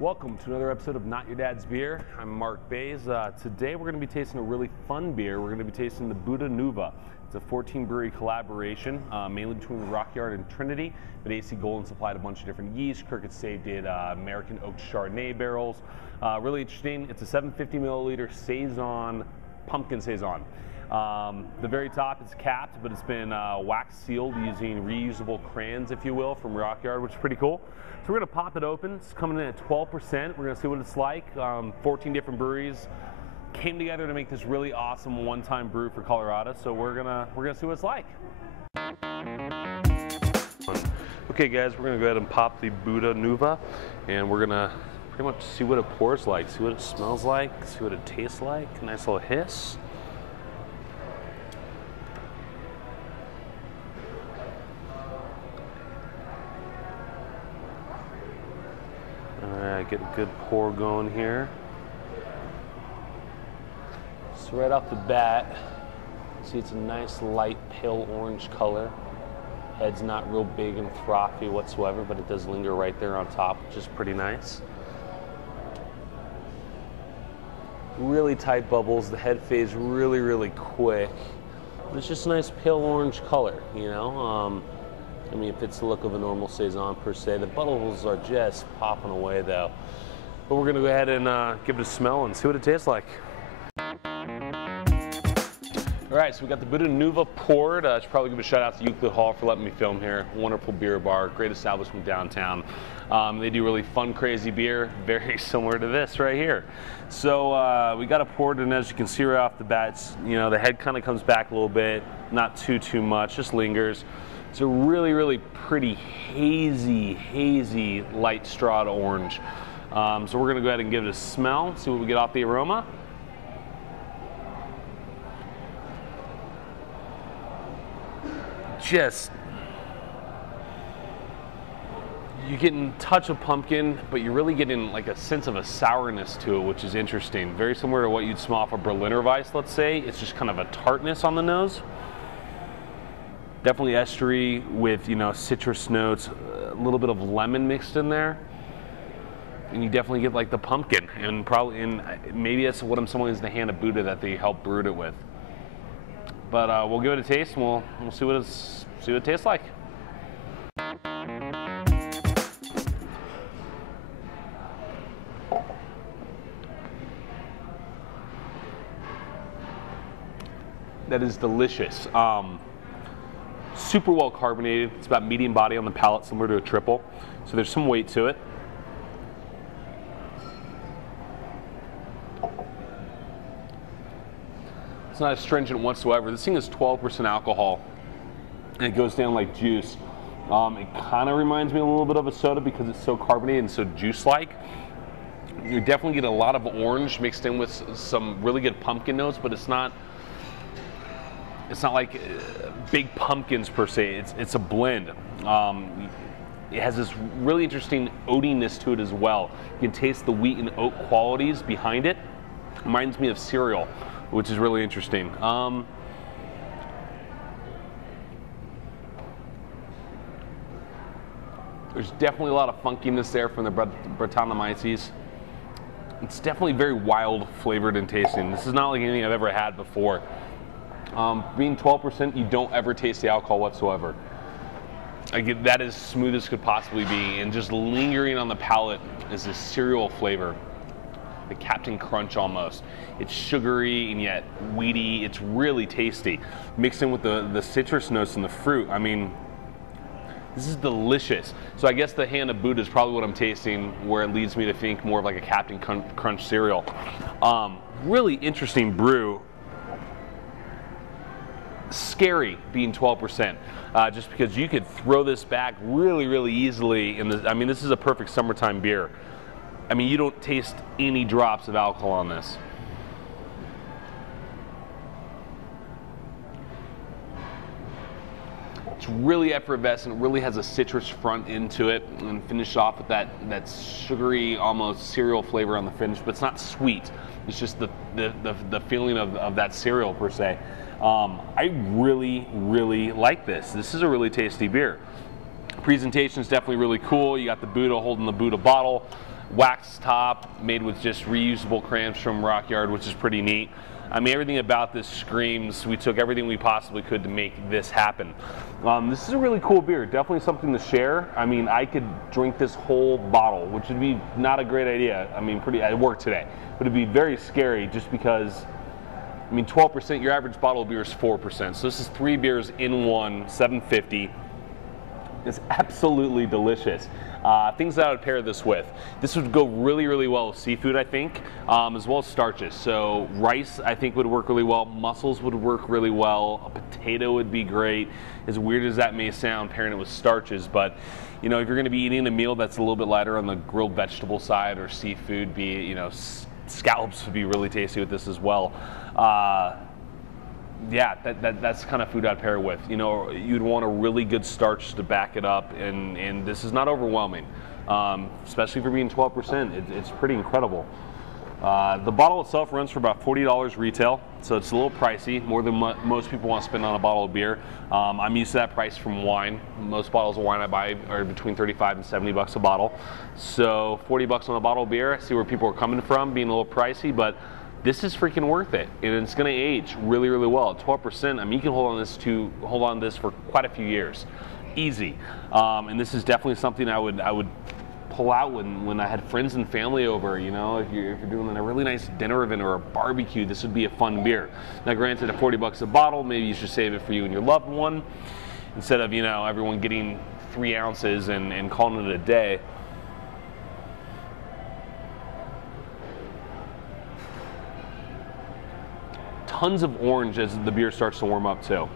Welcome to another episode of Not Your Dad's Beer. I'm Marc Bayes. Today we're going to be tasting a really fun beer. We're going to be tasting the Buddha Nuvo. It's a 14 brewery collaboration, mainly between the Rock Yard and Trinity, but AC Golden supplied a bunch of different yeast. Cricket Save did American Oak Chardonnay barrels. Really interesting. It's a 750 milliliter Saison, Pumpkin Saison. The very top is capped, but it's been wax sealed using reusable crayons, if you will, from Rock Yard, which is pretty cool. So we're gonna pop it open. It's coming in at 12%. We're gonna see what it's like. 14 different breweries came together to make this really awesome one-time brew for Colorado. So we're gonna see what it's like. Okay, guys, we're gonna go ahead and pop the Buddha Nuvo, and we're gonna pretty much see what it pours like, see what it smells like, see what it tastes like. A nice little hiss. Alright, get a good pour going here. So right off the bat, see it's a nice light pale orange color. Head's not real big and frothy whatsoever, but it does linger right there on top, which is pretty nice. Really tight bubbles, the head fades really, really quick. But it's just a nice pale orange color, you know? I mean, it fits the look of a normal Saison per se. The bubbles are just popping away though. But we're gonna go ahead and give it a smell and see what it tastes like. All right, so we got the Buddha Nuvo poured. I should probably give a shout out to Euclid Hall for letting me film here. Wonderful beer bar, great establishment downtown. They do really fun, crazy beer, very similar to this right here. So we got it poured, and as you can see right off the bat, you know, the head kind of comes back a little bit, not too much, just lingers. It's a really, really pretty hazy light strawed orange. So we're gonna go ahead and give it a smell, see what we get off the aroma. Just, you're getting a touch of pumpkin, but you're really getting like a sense of a sourness to it, which is interesting. Very similar to what you'd smell off a Berliner Weiss, let's say. It's just kind of a tartness on the nose. Definitely estery with, you know, citrus notes, a little bit of lemon mixed in there. And you definitely get like the pumpkin, and maybe that's what I'm smelling is the hand of Buddha that they helped brew it with. But we'll give it a taste, and we'll see what it tastes like. That is delicious. Super well carbonated. It's about medium body on the palate, similar to a triple. So there's some weight to it. It's not astringent whatsoever. This thing is 12% alcohol, and it goes down like juice. It kind of reminds me a little bit of a soda because it's so carbonated and so juice-like. You definitely get a lot of orange mixed in with some really good pumpkin notes, but it's not like big pumpkins per se. It's a blend. It has this really interesting oatiness to it as well. You can taste the wheat and oat qualities behind it. Reminds me of cereal, which is really interesting. There's definitely a lot of funkiness there from the Brettanomyces. It's definitely very wild flavored and tasting. This is not like anything I've ever had before. Being 12%, you don't ever taste the alcohol whatsoever. That is smooth as could possibly be, and just lingering on the palate is this cereal flavor. The Captain Crunch almost. It's sugary and yet weedy. It's really tasty. Mixed in with the citrus notes and the fruit. I mean, this is delicious. So I guess the hand of Buddha is probably what I'm tasting, where it leads me to think more of like a Captain Crunch cereal. Really interesting brew. Scary being 12%, just because you could throw this back really easily. I mean, this is a perfect summertime beer. I mean, you don't taste any drops of alcohol on this. It's really effervescent, really has a citrus front into it, and finish off with that sugary, almost cereal flavor on the finish, but it's not sweet. It's just the feeling of that cereal per se. I really, really like this. This is a really tasty beer. Presentation is definitely really cool. You got the Buddha holding the Buddha bottle, wax top, made with just reusable crayons from Rockyard, which is pretty neat. I mean, everything about this screams we took everything we possibly could to make this happen. This is a really cool beer, definitely something to share. I mean, I could drink this whole bottle, which would be not a great idea. I mean, I work today, but it'd be very scary just because, I mean, 12%, your average bottle of beer is 4%. So this is 3 beers in one, 750. It's absolutely delicious. Things that I would pair this with. This would go really, really well with seafood, I think, as well as starches. So rice, I think, would work really well. Mussels would work really well. A potato would be great. As weird as that may sound, pairing it with starches, but you know, if you're going to be eating a meal that's a little bit lighter on the grilled vegetable side or seafood, be it, you know, scallops would be really tasty with this as well. Yeah, that's the kind of food I'd pair it with. You know, you'd want a really good starch to back it up, and this is not overwhelming, especially for being 12%. It's pretty incredible. The bottle itself runs for about $40 retail, so it's a little pricey, more than most people want to spend on a bottle of beer. I'm used to that price from wine. Most bottles of wine I buy are between 35 and 70 bucks a bottle. So 40 bucks on a bottle of beer, I see where people are coming from, being a little pricey, but this is freaking worth it, and it's going to age really, really well. At 12%, I mean, you can hold on to this for quite a few years, easy. And this is definitely something I would pull out when I had friends and family over. You know, if you're doing a really nice dinner event or a barbecue, this would be a fun beer. Now, granted, at 40 bucks a bottle, maybe you should save it for you and your loved one instead of, you know, everyone getting 3 ounces and calling it a day. Tons of orange as the beer starts to warm up too.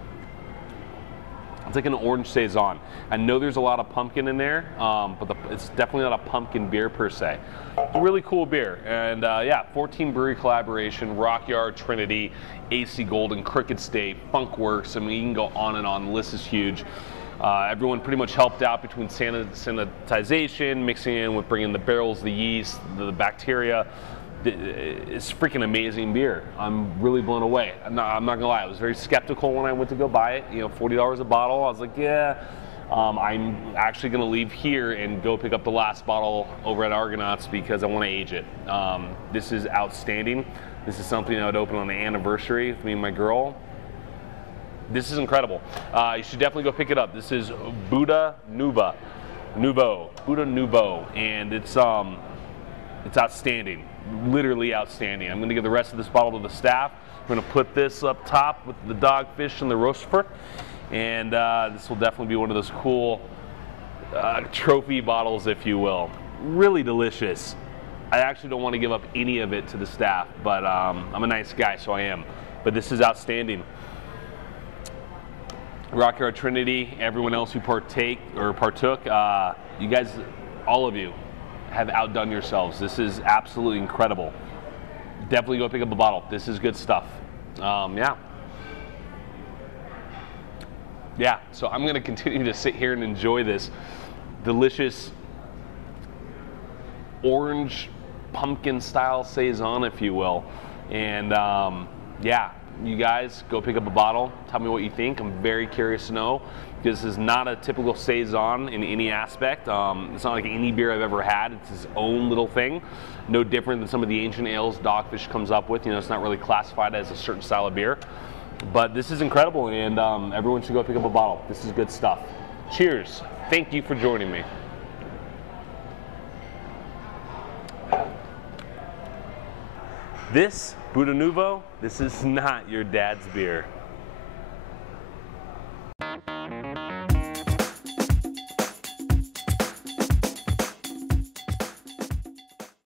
It's like an orange saison. I know there's a lot of pumpkin in there, but it's definitely not a pumpkin beer per se. It's a really cool beer, and yeah, 14 brewery collaboration, Rockyard, Trinity, AC Golden, Crooked State, Funkworks. I mean, you can go on and on. The list is huge. Everyone pretty much helped out between sanitization, mixing in with bringing the barrels, the yeast, the bacteria. It's freaking amazing beer. I'm really blown away. I'm not gonna lie, I was very skeptical when I went to go buy it. You know, $40 a bottle. I was like, yeah. I'm actually gonna leave here and go pick up the last bottle over at Argonauts because I want to age it. This is outstanding. This is something I would open on the anniversary with me and my girl. This is incredible. You should definitely go pick it up. This is Buddha Nuvo, Buddha Nuvo, and it's outstanding. Literally outstanding. I'm going to give the rest of this bottle to the staff. We're going to put this up top with the dogfish and the roaster, and this will definitely be one of those cool trophy bottles, if you will. Really delicious. I actually don't want to give up any of it to the staff, but I'm a nice guy, so I am. But this is outstanding. Rockyard, Trinity, everyone else who partook, you guys, all of you, have outdone yourselves. This is absolutely incredible. Definitely go pick up a bottle. This is good stuff. Yeah, so I'm going to continue to sit here and enjoy this delicious orange pumpkin style saison, if you will. And yeah, you guys go pick up a bottle. Tell me what you think. I'm very curious to know. This is not a typical saison in any aspect. It's not like any beer I've ever had. It's its own little thing. No different than some of the ancient ales Dogfish comes up with. You know, it's not really classified as a certain style of beer. But this is incredible, and everyone should go pick up a bottle. This is good stuff. Cheers. Thank you for joining me. This Buddha Nuvo, this is not your dad's beer.